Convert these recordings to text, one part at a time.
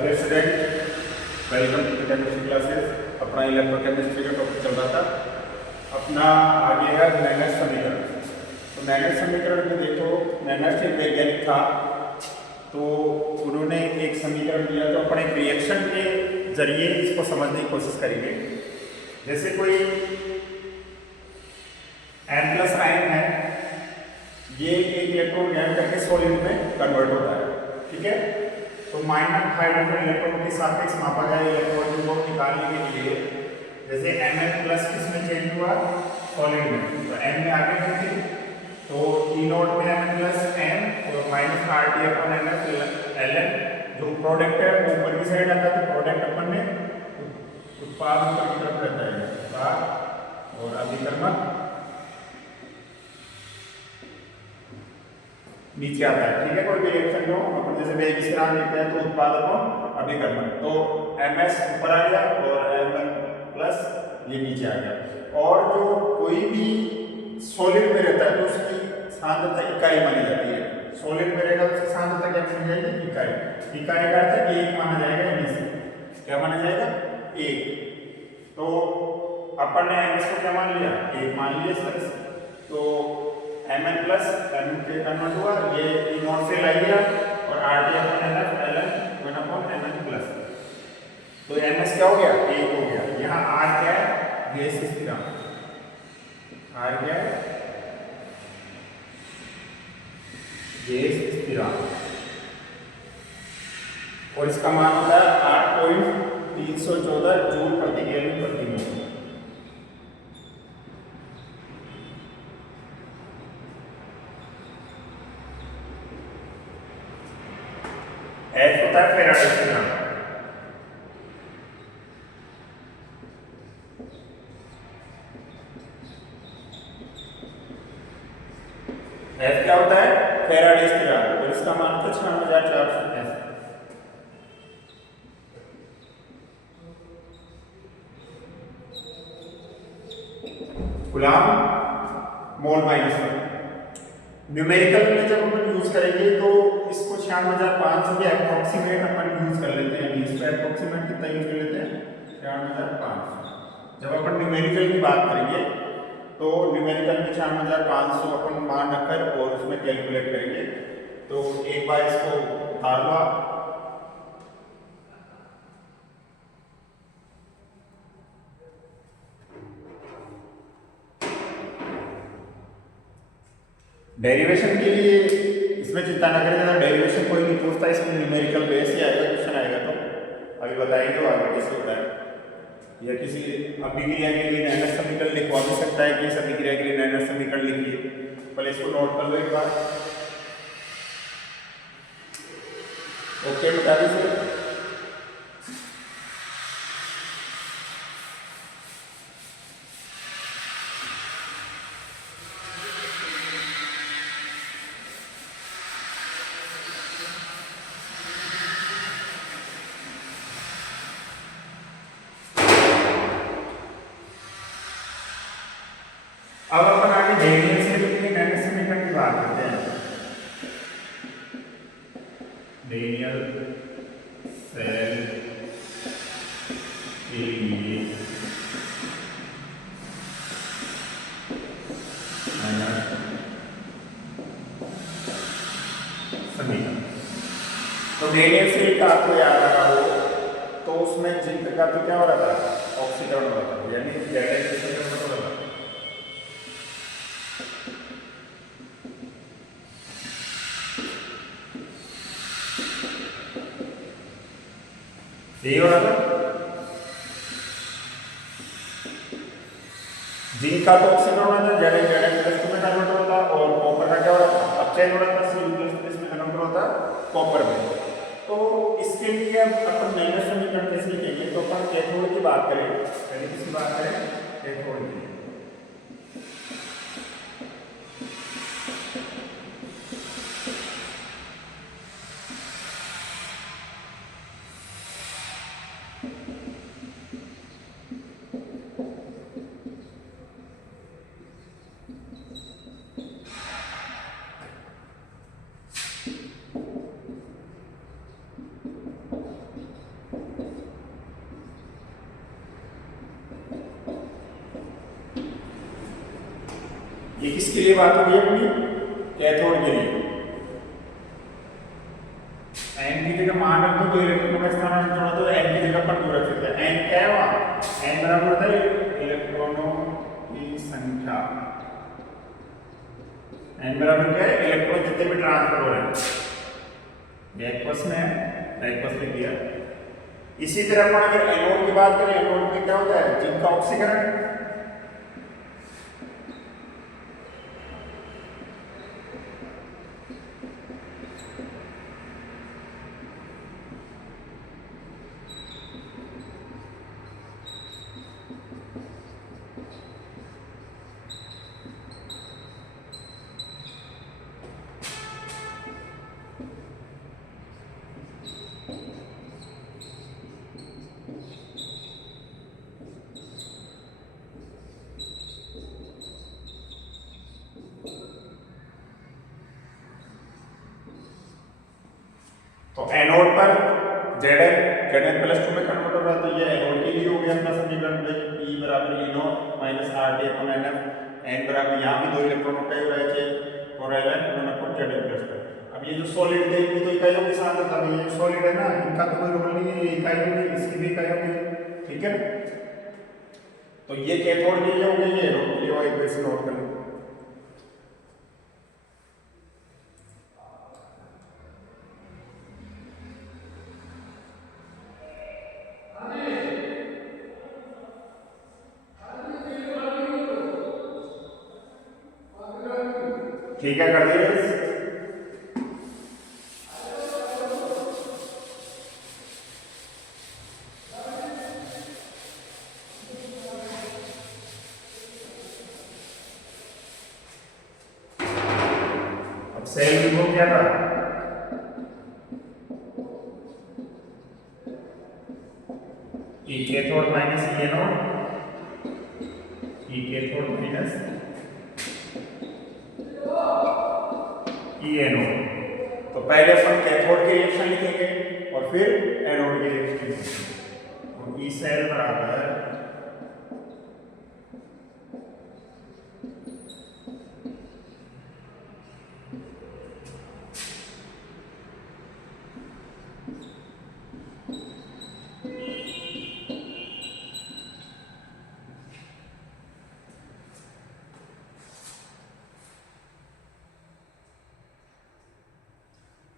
Hello student, welcome to chemistry classes. अपना electrochemistry का topic चल रहा था। अपना आगे है मैनर्स समीकरण। तो मैनर्स समीकरण में देखो, मैनर्स एक वैज्ञानिक था, तो उन्होंने एक समीकरण दिया। तो अपने रिएक्शन के जरिए इसको समझने की कोशिश करेंगे। जैसे कोई N प्लस आयन है, ये एक इलेक्ट्रॉन ग्रहण करके सॉलिड में कन्वर्ट होता है, ठीक है। तो माइनस हाइड्रोजन इलेक्ट्रॉन के सापेक्ष मापा जाए इलेक्ट्रॉन को निकालने के लिए। जैसे Mn प्लस किसमें चेंज हुआ, सॉलिड में, तो M में आगे बढ़ी, तो E नॉट में Mn प्लस M और माइनस RT अपन Ln, जो प्रोडक्ट है वो ऊपर की साइड आता है। तो प्रोडक्ट अपन में उत्पाद ऊपर की तरफ रहता है, उत्पाद और अभिकर्मक नीचे आता है, ठीक है। कोई भी रिएक्शन को अपन जैसे बेगिस्तान लेते हैं तो उत्पादक और अभिकर्मक, तो MS ऊपर आ गया और Mn प्लस ये नीचे आ गया। और जो कोई भी सॉलिड में रहता है तो उसकी सांद्रता इकाई मानी जाती है। सॉलिड में रहेगा तो उसकी सांद्रता क्या मानी जाएगी, इकाई। इकाई का अर्थ है 1 माना जाएगा, इनमें से क्या माना जाएगा, 1। तो अपन ने MS को क्या मान लिया, 1 मान लिया इस तरह से। तो Mn प्लस M के कन्वर्ट हुआ, ये E नॉट से लाई गया और RT अपन Ln 1 अपॉन Mn प्लस। तो MS क्या हो गया, 1 हो गया। यहाँ R क्या है, गैस स्थिरांक। R क्या है, गैस स्थिरांक, और इसका मान होता है 8.314 जूल प्रति केल्विन प्रति मोल। F होता है फैराडे स्थिरांक। F क्या होता है, फैराडे स्थिरांक, और इसका मान होता है 6480। Coulomb mole minus 1। न्यूमेरिकल में जब अपन यूज करेंगे तो इसको 96,500 के अप्रोक्सीमेट अपन यूज कर लेते हैं। इस पे अप्रोक्सीमेट कितना यूज कर लेते हैं, 96,500। जब अपन न्यूमेरिकल की बात करेंगे तो न्यूमेरिकल में 96,500 अपन मान रखकर और उसमें कैलकुलेट करेंगे। तो एक बार इसको उतार लो आप। डेरिवेशन के लिए इसमें चिंता न करें, ज़्यादा डेरिवेशन कोई नहीं पूछता, इसमें न्यूमेरिकल बेस ही आएगा, क्वेश्चन आएगा। तो अभी बताएंगे आगे कैसे होता है। या किसी अभिक्रिया के लिए नैनर समीकरण लिखवा भी सकता है कि इस अभिक्रिया के लिए नैनर समीकरण लिखिए। पहले इसको नोट कर लो एक बार। ओके, बता दीजिए। अब अपन आगे डेनियल सेल के लिए नैनर समीकरण की बात करते हैं। डेनियल सेल के लिए नैनर समीकरण, तो डेनियल सेल का आपको याद आ रहा हो तो उसमें जिंक का तो क्या हो रहा था, ऑक्सीकरण हो रहा था, यानी डेटाइजेशन का मतलब हो रहा था। यही हो रहा था। जिंक का तो ऑक्सीकरण हो रहा था, Zn में कन्वर्ट होता था, और कॉपर का क्या हो रहा था, अपचयन हो रहा था, Cu+ में कन्वर्ट होता कॉपर में। तो इसके लिए अब अपन नैनर समीकरण कैसे लिखेंगे, तो अपन कैथोड की बात करें। पहले किसकी बात करें, कैथोड की। ये किसके लिए बात होगी अपनी? कैथोड के लिए। एन की जगह मान रख दो तो इलेक्ट्रॉनों का स्थानांतरण होता है, तो एन की जगह पर 2 रख सकते हैं। एन क्या है वहां? एन बराबर होता है इलेक्ट्रॉनों की संख्या। एन बराबर क्या है? इलेक्ट्रॉन जितने भी ट्रांसफर हो रहे हैं। एक बस में एक बस लिख दिया। इसी तरह अपन अगर एनोड की बात करें, एनोड में क्या होता है? जिंक का ऑक्सीकरण। तो एनोड पर Zn +2 में कन्वर्ट हो रहा है, तो ये एनोड के लिए हो गया अपना समीकरण भाई। E बराबर E0 माइनस RT/NF। N बराबर यहाँ भी 2 इलेक्ट्रॉनों का ही हो रहा है और Ln × Zn+2। अब ये जो सॉलिड थे इनकी तो इकाइयों के साथ था, ये सॉलिड है ना, इनका तो कोई रोल नहीं है, ये इकाई होगी, इसकी भी इकाई होगी, ठीक है। तो ये कैथोड के लिए हो गई, ये एनोड के लिए, और इक्वेशन नोट कर लो। ठीक है, कर दिए। अब सेल विभव क्या था? E cathode minus E anode, E cathode minus E anode. तो पहले अपन कैथोड के रिएक्शन लिखेंगे और फिर एनोड के रिएक्शन लिखेंगे। तो E सेल बराबर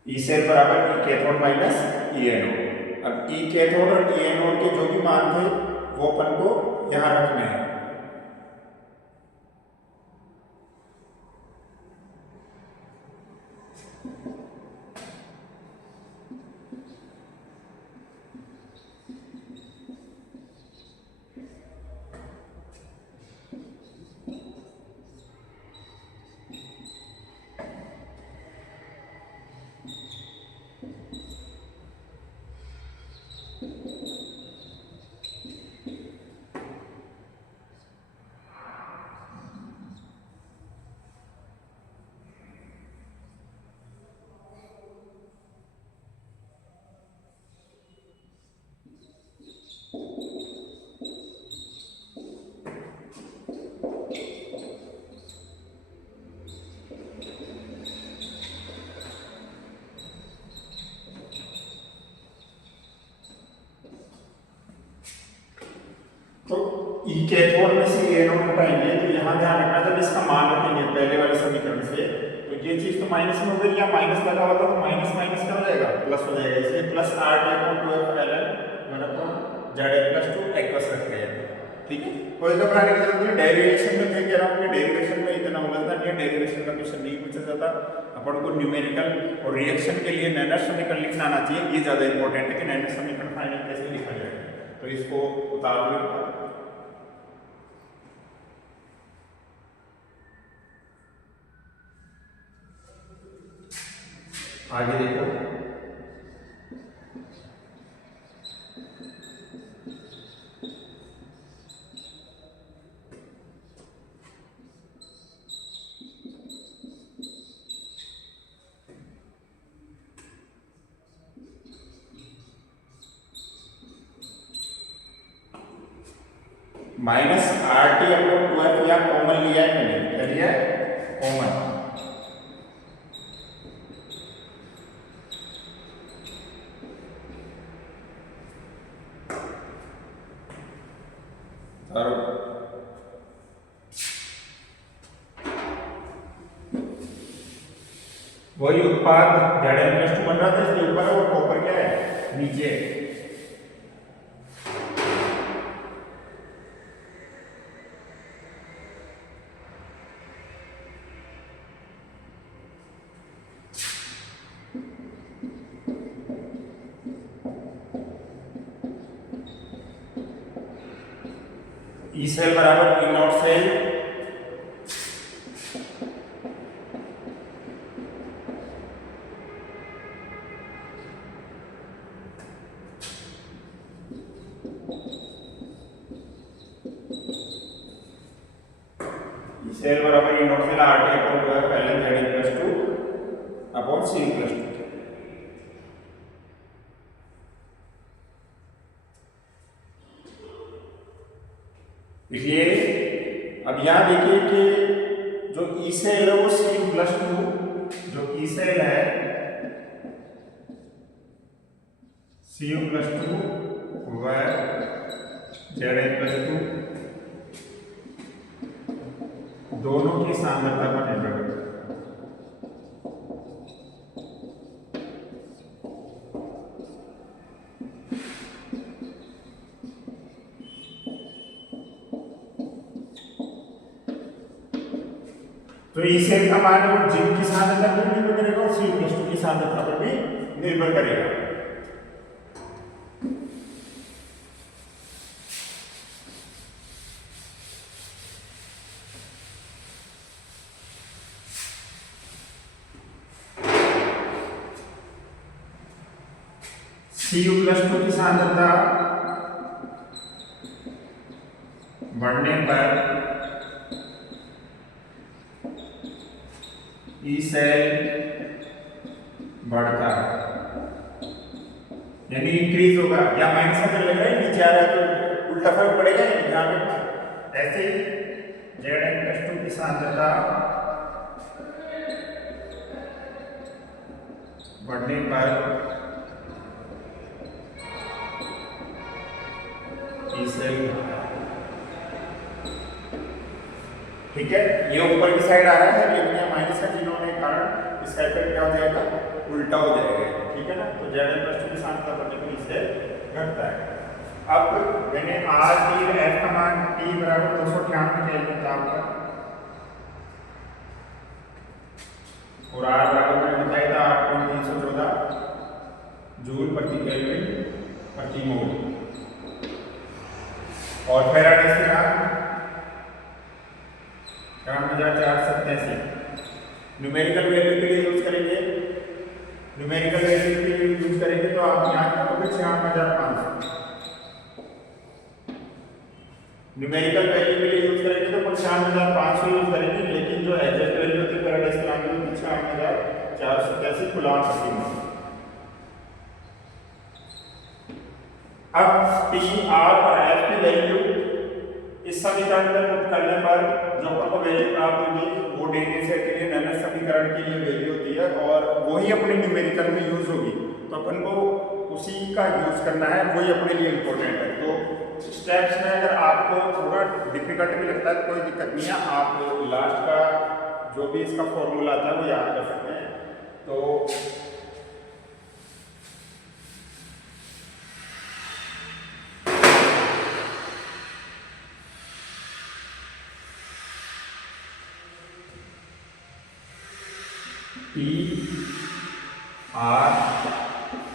E सेल बराबर E cathode minus E anode. अब E कैथोड और E एनोड के जो भी मान थे वो अपन को यहां रखने हैं। तो E कैथोड में से E एनोड हटाएंगे, तो यहाँ ध्यान रखना जब इसका मान रखेंगे पहले वाले समीकरण से, तो ये चीज तो माइनस में हो गई, या माइनस लगा हुआ था तो माइनस माइनस क्या हो जाएगा? प्लस हो जाएगा। इसलिए प्लस RT/2Ln एक्वस रखते हैं, ठीक है। कोई घबराने की जरूरत नहीं। डेरिवेशन में मैं कह रहा हूँ कि डेरिवेशन में इतना उलझना नहीं है, डेरिवेशन का क्वेश्चन नहीं पूछा जाता। अपन को न्यूमेरिकल और रिएक्शन के लिए नैनर समीकरण लिखना आना चाहिए, ये ज्यादा इंपॉर्टेंट है कि नैनर समीकरण फाइनल कैसे लिखा जाएगा। तो इसको उतार लो, आगे देखो। -RT/2F या कॉमन लिया है मैंने, क्या लिया है? वही उत्पाद Zn+2 बन रहा था, इसलिए ऊपर है, और कॉपर क्या है, नीचे है। ई सेल बराबर ई नॉट सेल सेल बराबर E not cell R T upon two F L N Zn+2 upon Cn+2। इसलिए अब यहां देखिए कि जो ई सेल है वो Cu+2, जो ई सेल है Cu+2 वह Zn+2 दोनों की सांद्रता पर निर्भर करता है। तो ई सेल का मान वो जिंक की सांद्रता पर निर्भर करेगा और Cu+2 की सांद्रता पर भी निर्भर करेगा। Cu+2 की सांद्रता बढ़ने पर ई सेल बढ़ता है, यानी इंक्रीज होगा, या माइनस का लग रहा है नीचे आ रहा है तो उल्टा फर्क पड़ेगा। ध्यान रखना, ऐसे Zn+2 की सांद्रता बढ़ने पर ई सेल, ठीक है, ये ऊपर की साइड आ रहा है लेकिन यहाँ माइनस का चिन्ह होने के कारण इसका इफेक्ट क्या हो जाएगा, उल्टा हो जाएगा, ठीक है ना। तो Zn+2 की सांद्रता बढ़ने पर इससे घटता है। अब मैंने आर टी एफ का मान टी बराबर 298 केल्विन था आपका, और आर बराबर मैंने बताया था 8.314 जूल प्रति केल्विन प्रति मोल, और फैराडे स्थिरांक 4487। न्यूमेरिकल वैल्यू के लिए यूज करेंगे, न्यूमेरिकल वैल्यू के लिए यूज करेंगे तो आप यहाँ करोगे 96,500। न्यूमेरिकल वैल्यू के लिए यूज करेंगे तो 95,500 यूज करेंगे, लेकिन जो एग्जैक्ट वैल्यू होती है फैराडे स्थिरांक की 96,487 कूलॉम प्रति मोल। अब टी आर और एफ की वैल्यू इस समीकरण में पुट करने पर जो अपन को वैल्यू प्राप्त होगी वो डेल्टा सेट के लिए नैनस समीकरण के लिए वैल्यू होती है, और वही अपने न्यूमेरिकल में यूज होगी, तो अपन को उसी का यूज करना है, वही अपने लिए इंपॉर्टेंट है। तो स्टेप्स में अगर आपको थोड़ा डिफिकल्ट भी लगता है तो कोई दिक्कत नहीं है, आप लास्ट का जो भी इसका फॉर्मूला आता है वो याद कर सकते हैं। तो टी आर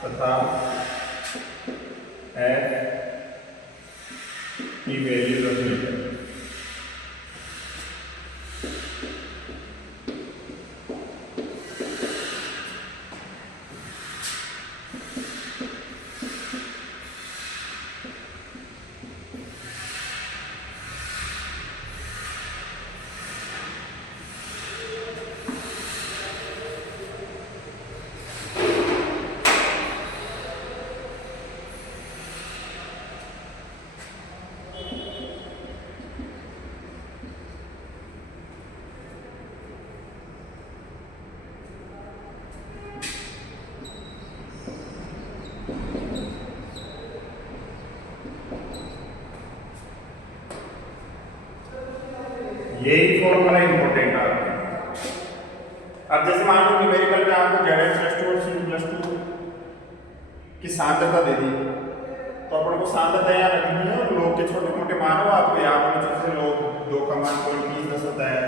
तथा एफ की वैल्यू रखनी है। यही फॉर्मूला इंपॉर्टेंट है। अब जैसे मान लो न्यूमेरिकल में आपको Z+2 और C+2 की सांद्रता दे दी, तो अपन को सांद्रता याद रखनी है और लोग के छोटे मोटे मान हो आपको याद होने चाहिए। लोग 2 का मान 0.30 होता है,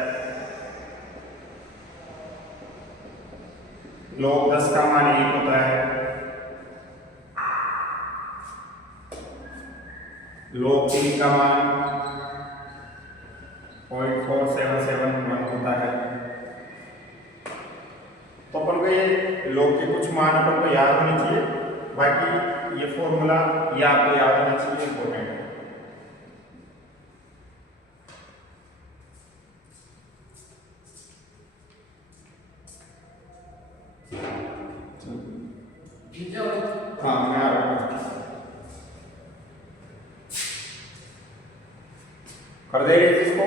लोग 10 का मान 1 होता है, लोग 3 का मान 0.4771 होता है। तो अपन को ये लोग के कुछ मान अपन को याद होने चाहिए, बाकी ये फॉर्मूला ये आपको याद होना चाहिए, इंपॉर्टेंट है। हाँ मैं आ रहा हूँ, कर देंगे इसको।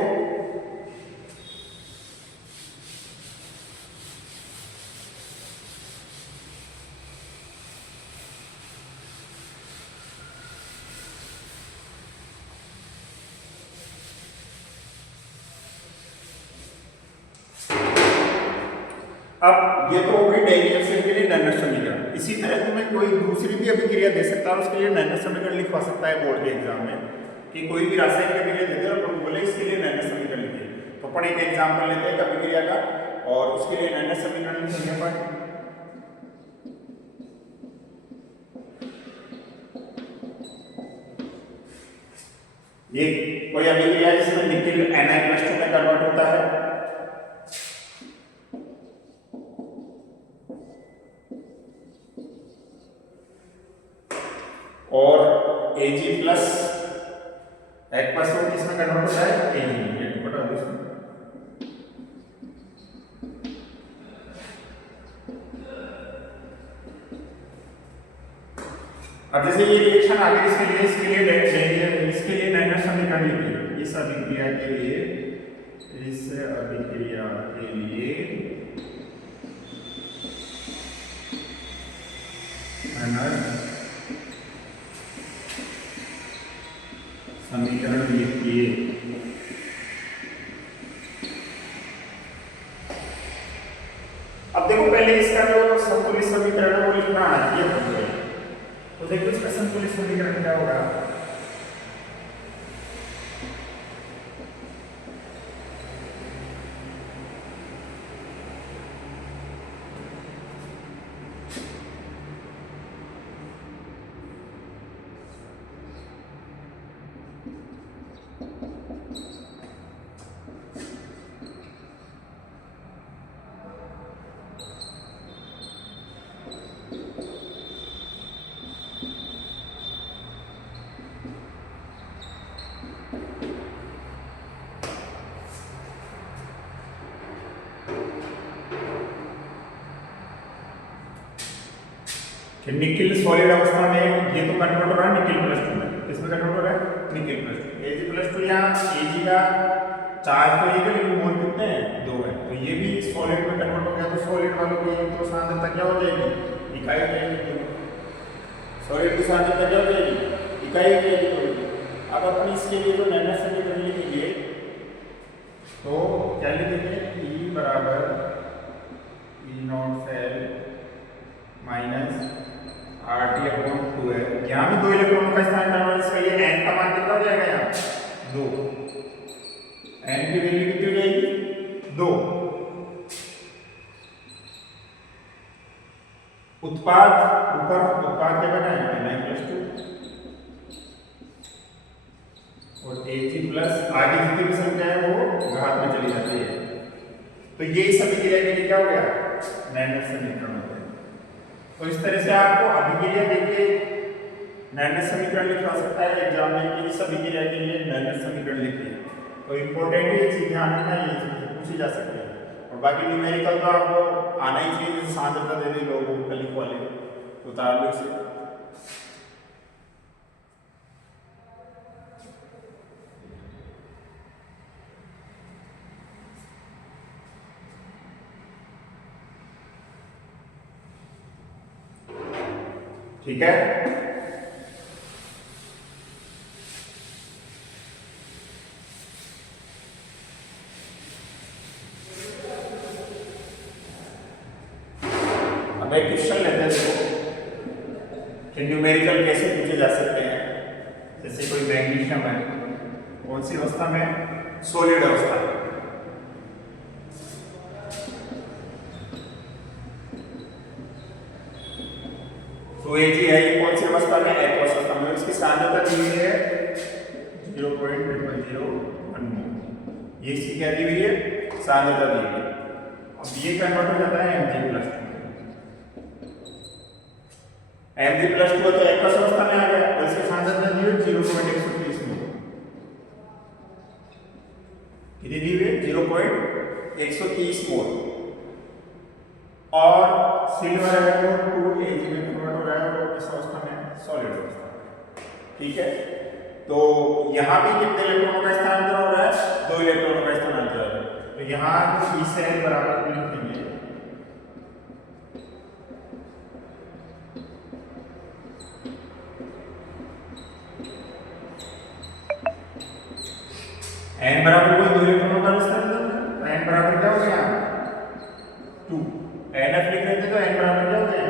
अब ये तो हो गई डेरिवेशन के लिए नैनर समीकरण। इसी तरह तुम्हें कोई दूसरी भी अभिक्रिया दे सकता है, उसके लिए नैनर समीकरण लिखवा सकता है बोर्ड के एग्जाम में, कि कोई भी रासायनिक अभिक्रिया देते हैं और बोले इसके लिए नैनर समीकरण लिखिए। तो अपन एक एग्जाम्पल लेते हैं अभिक्रिया का और उसके लिए नैनर समीकरण लिखेंगे अपन। ये कोई अभिक्रिया जिसमें निकिल Na+2 में कन्वर्ट होता है और Ag प्लस Aq+ किसमें कन्वर्ट होता है, Ag। ये बता दो इसमें। अब जैसे ये रिएक्शन आगे इसके लिए नैनर समीकरण लिखिए। इस अभिक्रिया के लिए नैनर समीकरण लिखिए। अब देखो पहले इसका जो संतुलित समीकरण है वो लिखना आना चाहिए। तो देखो इसका संतुलित समीकरण क्या होगा, कि निकिल सॉलिड अवस्था में ये तो कन्वर्ट हो रहा है Nil+2 में, किसमें कन्वर्ट हो रहा है, Nil+2। Ag+2 यहाँ Ag का चार्ज तो एक है लेकिन मोल कितने हैं, 2 है। तो ये भी सॉलिड में कन्वर्ट हो गया, तो सॉलिड वालों की तो सांद्रता क्या हो जाएगी, इकाई हो जाएगी। सॉलिड की सांद्रता क्या हो जाएगी, इकाई हो जाएगी। अब अपन इसके लिए जो नैनर समीकरण लिखेंगे तो क्या लिखेंगे, E बराबर E0 माइनस RT/2 है। यहाँ भी 2 इलेक्ट्रॉनों का स्थानांतरण, इसका ये n का मान कितना हो जाएगा, यहाँ 2, n की वैल्यू कितनी हो जाएगी, 2। उत्पाद ऊपर उत्पाद क्या बना है, Na+2 और Ag प्लस आगे जितनी भी संख्या है वो घात में चली जाती है। तो ये सभी अभिक्रिया के लिए क्या हो गया, नैनर समीकरण। तो इस तरह से आपको अभिक्रिया देके नैनर समीकरण लिखवा सकता है एग्जाम में कि इस अभिक्रिया के लिए नैनर समीकरण लिखिए। तो इंपॉर्टेंट ये चीज ध्यान रखना, ये चीज पूछी जा सकती है। और बाकी न्यूमेरिकल तो आपको आना ही चाहिए, सांद्रता दे दी लोगों को लिख वाले उतार लो इसे। ठीक है, अब एक क्वेश्चन लेते हैं देखो कि न्यूमेरिकल कैसे पूछे जा सकते हैं। जैसे कोई मैग्नीशियम है, कौन सी अवस्था में? सॉलिड अवस्था में। तो ये जी है, ये कौन सी अवस्था में? एक्वस अवस्था में। इसकी सांद्रता दी हुई है 0.001 मोल। ये इसकी क्या दी हुई है? सांद्रता दी हुई है। अब ये कन्वर्ट हो जाता है Mg+2। Mg+2 तो एक्वस अवस्था में आ गया और इसकी सांद्रता दी हुई 0.130 मोल। कितनी दी हुई है? 0.130 मोल। और सिल्वर है वो 2Ag में कन्वर्ट हो रहा है वो किस अवस्था में? सॉलिड अवस्था में। ठीक है, तो यहाँ भी कितने इलेक्ट्रॉनों का स्थानांतरण हो रहा है? 2 इलेक्ट्रॉनों का स्थानांतरण हो रहा है। तो यहाँ ई सेल बराबर लिखेंगे n बराबर कोई 2 इलेक्ट्रॉनों का स्थानांतरण, तो n बराबर क्या हो गया? 2। NF लिख रहे थे तो n बराबर क्या हो गया? 2।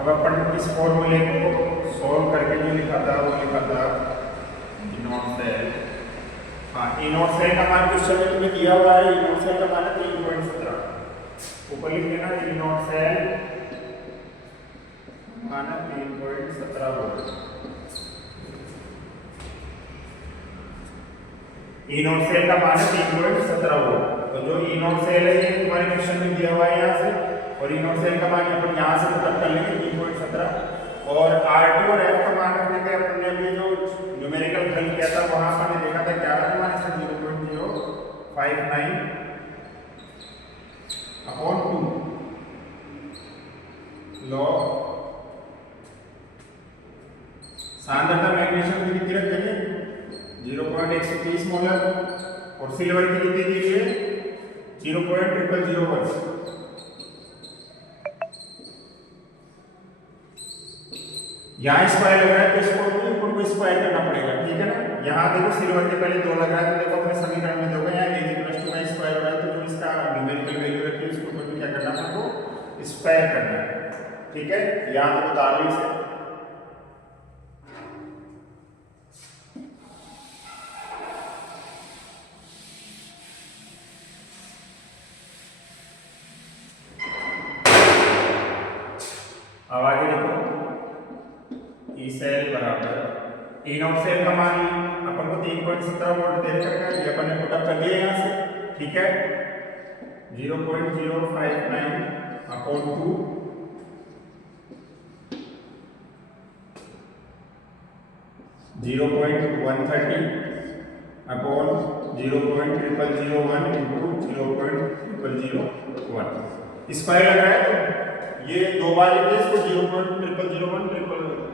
अब अपन इस फॉर्मूले को सॉल्व करके जो लिखा था वो लिखा था ई नॉट सेल। हाँ, ई नॉट सेल का मान क्वेश्चन में तुम्हें दिया हुआ है। ई नॉट सेल का मान है 3.17। ऊपर लिख लेना ई नॉट सेल मान है 3.17 वोल्ट। ई नॉट सेल का मान है 3.17 वोल्ट। तो जो ई नॉट सेल है ये तुम्हारे क्वेश्चन में दिया हुआ है यहाँ से, और ई नॉट सेल का मान अपन यहाँ से पता कर लेंगे 3.17। और R2 और F का मान रखने के अपने अभी जो न्यूमेरिकल हल किया था वहां पर हमने देखा था 11 का मान इसका 0.059 अपॉन 2 लॉग सांद्रता मैग्नीशियम की कितनी रख देंगे? 0.130 मोलर। और सिल्वर की कितनी दी हुई है? 0.0001। यहाँ स्क्वायर लग रहा है तो इसको ऊपर को स्क्वायर करना पड़ेगा। ठीक है ना, यहाँ देखो सिल्वर के पहले 2 लग रहा है तो देखो अपने समीकरण में दोगे यहाँ Ag+2 का स्क्वायर हो रहा है तो जो इसका न्यूमेरिकल वैल्यू रखी है उसको ऊपर क्या करना है? हमको स्क्वायर करना है। ठीक है, यहाँ तो बता लो इसे। अब आगे देखो ई सेल बराबर ई नॉट सेल का मान अपन को 3.17 वोल्ट दे रखा है, ये अपन ने पुट अप कर दिया यहाँ से। ठीक है, 0.059 अपॉन 2 0.130 अपॉन 0.0001 इंटू 0.001 स्क्वायर लग रहा है। तो ये 2 बार लिखिए इसको 0.0001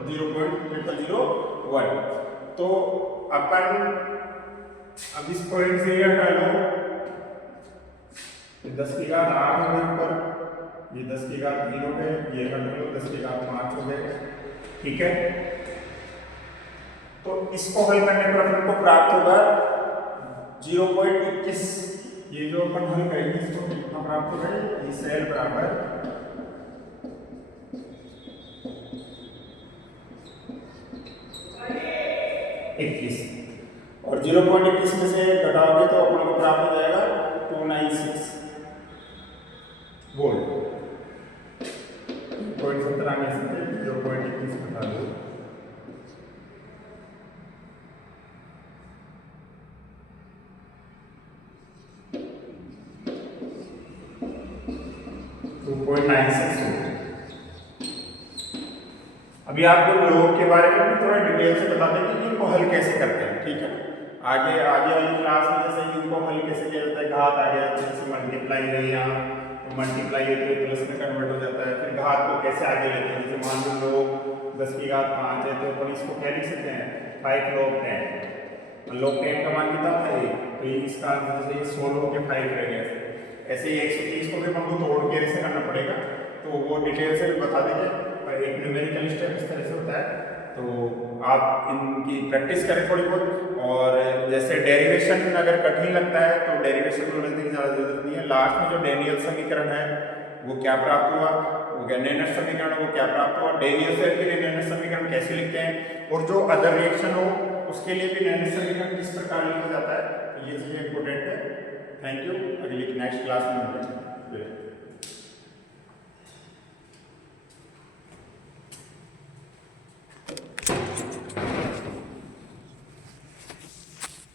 0.001। तो अपन अब इस पॉइंट से ये हटा लो, 10 की घात 8 हो गए ऊपर, ये 10 की घात 0 है, ये हटा लो 10 की घात 5 हो गए। ठीक है, तो इसको हल करने पर अपन को प्राप्त होगा 0.21। ये जो अपन हल करेंगे इसको कितना प्राप्त होगा? ये सेल बराबर 21। और 0.21 में से घटाओगे तो अपन को प्राप्त हो जाएगा 296 वोल्ट। 0.17 में से 0.21 घटा दो, अभी आपको लोग के बारे में भी थोड़ा डिटेल से बता दें कि इनको हल कैसे करते हैं। ठीक है, आगे वाली क्लास में जैसे इनको हल कैसे किया जाता है, घात आ गया जैसे मल्टीप्लाई है यहाँ तो मल्टीप्लाई है तो प्लस में कन्वर्ट हो जाता है। फिर घात को कैसे आगे लेते हैं, जैसे मान लो 10 की घात 5 है तो अपन इसको क्या लिख सकते हैं? 5 log 10। मान लो 10 का मान कितना था ये, तो ये इसका आंसर जैसे 16 के 5 रह गया। ऐसे ही 130 को भी हमको तोड़ के ऐसे करना पड़ेगा, तो वो डिटेल से बता देंगे, और एक न्यूमेरिकल स्टेप इस तरह से होता है। तो आप इनकी प्रैक्टिस करें थोड़ी बहुत, और जैसे डेरिवेशन अगर कठिन लगता है तो डेरिवेशन को समझने की ज़्यादा जरूरत नहीं है। लास्ट में जो डेनियल समीकरण है वो क्या प्राप्त हुआ, वो क्या नेनर समीकरण वो क्या प्राप्त हुआ, डेनियल सेल के लिए नेनर समीकरण कैसे लिखते हैं, और जो अदर रिएक्शन हो उसके लिए भी नेनर समीकरण किस प्रकार लिखा जाता है, तो ये चीज़ें इंपॉर्टेंट है। Thank you. अगली नेक्स्ट क्लास में मिलते हैं।